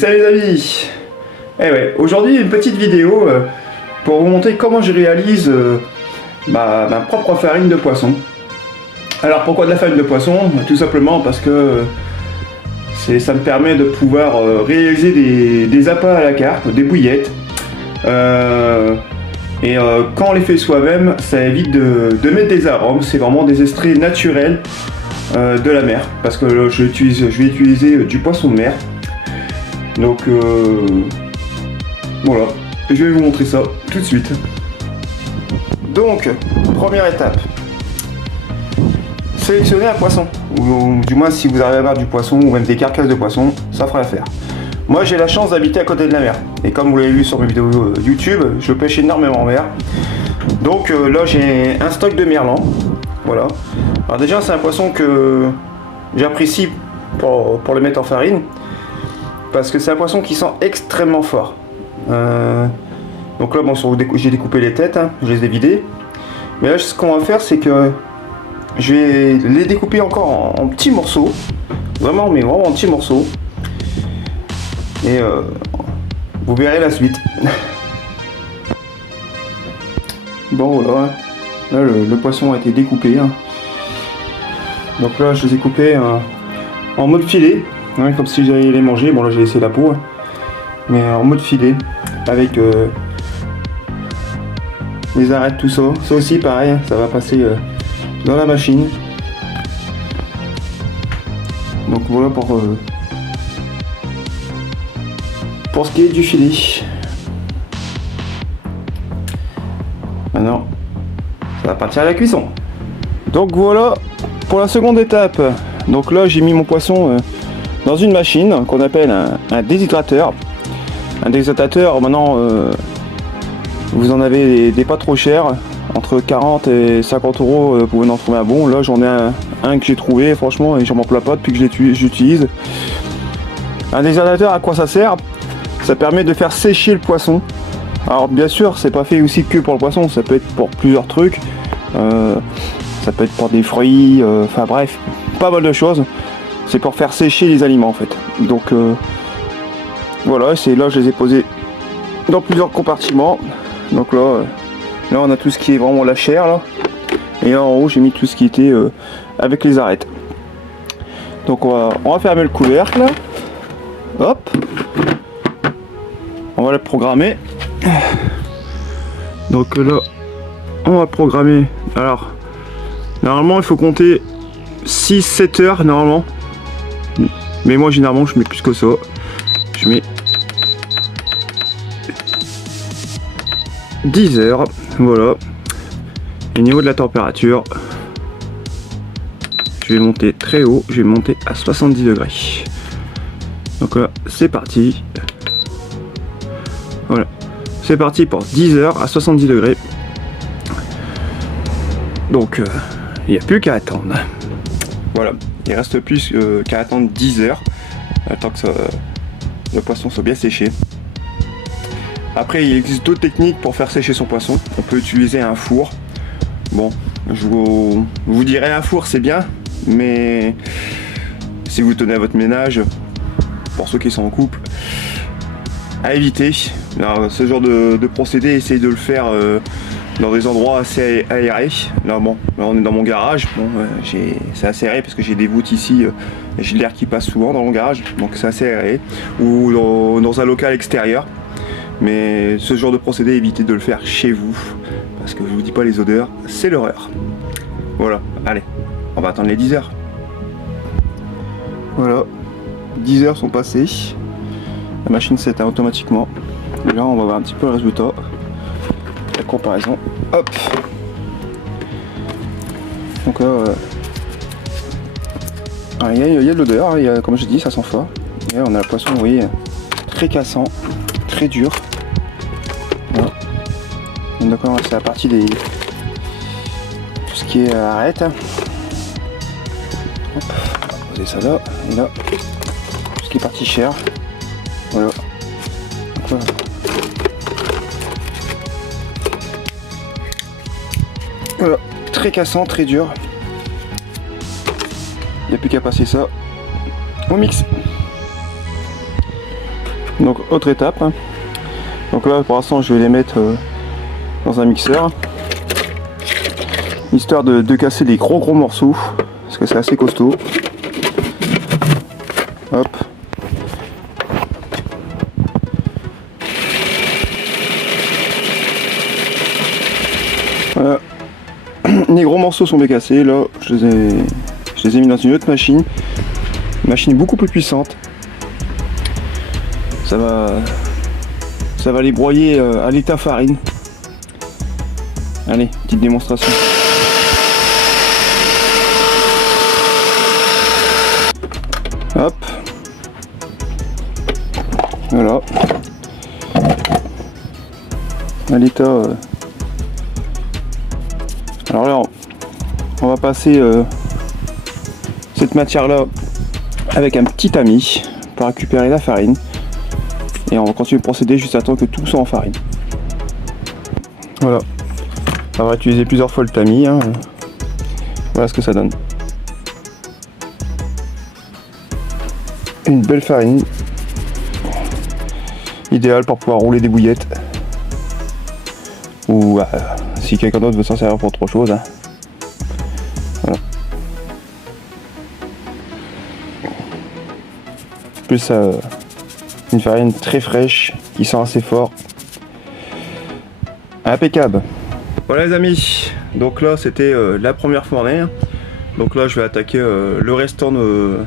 salut les amis. Eh ouais, aujourd'hui une petite vidéo pour vous montrer comment je réalise ma propre farine de poisson. Alors pourquoi de la farine de poisson? Tout simplement parce que ça me permet de pouvoir réaliser des appâts à la carte, des bouillettes. Quand on les fait soi-même, ça évite de mettre des arômes. C'est vraiment des extraits naturels de la mer, parce que je vais utiliser du poisson de mer. Donc voilà, je vais vous montrer ça tout de suite. Donc, première étape, sélectionner un poisson, ou du moins si vous arrivez à avoir du poisson ou même des carcasses de poisson, ça fera l'affaire. Moi j'ai la chance d'habiter à côté de la mer, et comme vous l'avez vu sur mes vidéos YouTube, je pêche énormément en mer. Donc là j'ai un stock de merlan, voilà. Alors déjà c'est un poisson que j'apprécie pour le mettre en farine, parce que c'est un poisson qui sent extrêmement fort. Donc là bon, j'ai découpé les têtes, hein, je les ai vidées. Mais là ce qu'on va faire, c'est que je vais les découper encore en petits morceaux, vraiment en petits morceaux. Et vous verrez la suite. Bon voilà, là le poisson a été découpé, hein. Donc là je les ai coupés en mode filet, hein, comme si j'allais les manger. Bon là j'ai laissé la peau, hein, mais en mode filet avec les arêtes, tout ça. Ça aussi pareil, ça va passer dans la machine. Donc voilà pour ce qui est du filet. Maintenant, ça va partir à la cuisson. Donc voilà pour la seconde étape. Donc là, j'ai mis mon poisson dans une machine qu'on appelle un déshydrateur. Un déshydrateur, maintenant, vous en avez des pas trop chers. Entre 40 et 50 euros, vous pouvez en trouver un bon. Là, j'en ai un que j'ai trouvé, franchement, et j'en m'en plains pas depuis que j'utilise. Un déshydrateur, à quoi ça sert? Ça permet de faire sécher le poisson. Alors bien sûr, c'est pas fait aussi que pour le poisson, ça peut être pour plusieurs trucs. Ça peut être pour des fruits, enfin bref, pas mal de choses. C'est pour faire sécher les aliments en fait. Donc voilà, c'est là je les ai posés dans plusieurs compartiments. Donc là on a tout ce qui est vraiment la chair là. Et là en haut j'ai mis tout ce qui était avec les arêtes. Donc on va fermer le couvercle. Hop. On va le programmer. Donc là, on va programmer. Alors, normalement, il faut compter 6-7 heures normalement. Mais moi, généralement, je mets plus que ça. Je mets 10 heures. Voilà. Et au niveau de la température, je vais monter très haut. Je vais monter à 70 degrés. Donc là, c'est parti. Voilà, c'est parti pour 10 heures à 70 degrés. Donc, il n'y a plus qu'à attendre. Voilà, il reste plus qu'à attendre 10 heures, tant que le poisson soit bien séché. Après, il existe d'autres techniques pour faire sécher son poisson. On peut utiliser un four. Bon, je vous dirais un four, c'est bien, mais si vous tenez à votre ménage, pour ceux qui sont en couple, à éviter. Alors, ce genre de procédé, essayez de le faire dans des endroits assez aérés. Là bon, là on est dans mon garage. Bon, c'est assez aéré parce que j'ai des voûtes ici. J'ai l'air qui passe souvent dans mon garage, donc c'est assez aéré. Ou dans un local extérieur. Mais ce genre de procédé, évitez de le faire chez vous, parce que je vous dis pas les odeurs, c'est l'horreur. Voilà, allez, on va attendre les 10 heures. Voilà, 10 heures sont passées. La machine s'éteint automatiquement. Et là on va voir un petit peu le résultat. La comparaison. Hop. Donc là il y a de l'odeur, comme je dis, ça sent fort. Et là on a le poisson, vous voyez, très cassant, très dur. Voilà. Donc là c'est la partie des tout ce qui est arête. Hop. On va poser ça là. Et là, tout ce qui est partie chair. Voilà. Donc là, voilà, très cassant, très dur. Il n'y a plus qu'à passer ça au mix. Donc autre étape. Donc là pour l'instant je vais les mettre dans un mixeur. Histoire de casser des gros morceaux. Parce que c'est assez costaud. Hop. Voilà. Les gros morceaux sont bien cassés. Là je les ai mis dans une autre machine. Une machine beaucoup plus puissante. Ça va les broyer à l'état farine. Allez, petite démonstration. Hop. Voilà. À l'état. Alors là, on va passer cette matière là avec un petit tamis pour récupérer la farine. Et on va continuer de procéder juste à temps que tout soit en farine. Voilà. On va utiliser plusieurs fois le tamis. Voilà ce que ça donne. Une belle farine. Idéal pour pouvoir rouler des bouillettes. Ou si quelqu'un d'autre veut s'en servir pour autre chose. Voilà. Plus une farine très fraîche qui sent assez fort. Impeccable. Voilà les amis, donc là c'était la première fournée. Donc là je vais attaquer le restant de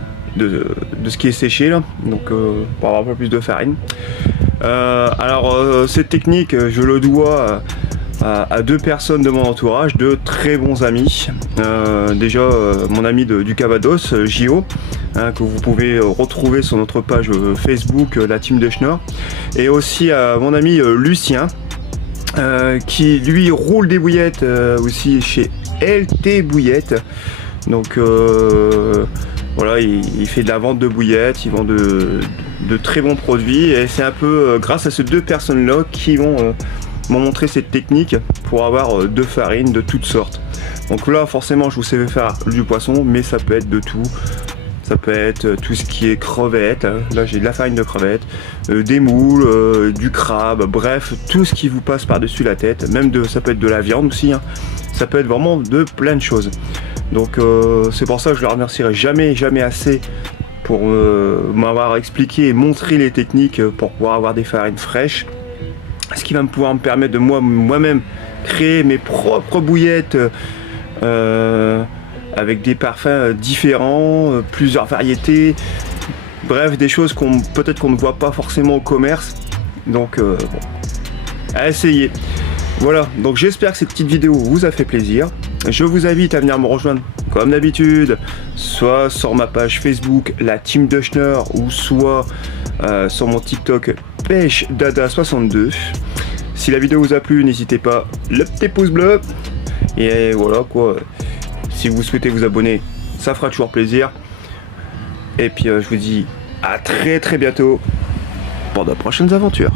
ce qui est séché là, donc pour avoir un peu plus de farine. Alors cette technique je le dois à deux personnes de mon entourage, de très bons amis. Déjà mon ami du Calvados, Gio, que vous pouvez retrouver sur notre page Facebook, la team de Schnorr, et aussi à mon ami Lucien, qui lui roule des bouillettes aussi chez LT Bouillettes. Donc voilà, il fait de la vente de bouillettes, il vend de très bons produits, et c'est un peu grâce à ces deux personnes là qui vont m'ont montré cette technique pour avoir de farine de toutes sortes. Donc là forcément je vous savais faire du poisson, mais ça peut être de tout. Ça peut être tout ce qui est crevettes, là j'ai de la farine de crevettes, des moules, du crabe, bref, tout ce qui vous passe par-dessus la tête, même ça peut être de la viande aussi, ça peut être vraiment de plein de choses. Donc c'est pour ça que je ne les remercierai jamais assez pour m'avoir expliqué et montré les techniques pour pouvoir avoir des farines fraîches. Ce qui va pouvoir me permettre de moi-même créer mes propres bouillettes avec des parfums différents, plusieurs variétés, bref des choses peut-être qu'on ne voit pas forcément au commerce. Donc bon, à essayer. Voilà, donc j'espère que cette petite vidéo vous a fait plaisir. Je vous invite à venir me rejoindre comme d'habitude, soit sur ma page Facebook, la team de Schnorr, ou soit sur mon TikTok Pêche Dada 62. Si la vidéo vous a plu, n'hésitez pas, le petit pouce bleu. Et voilà quoi, si vous souhaitez vous abonner, ça fera toujours plaisir. Et puis je vous dis à très bientôt pour de prochaines aventures.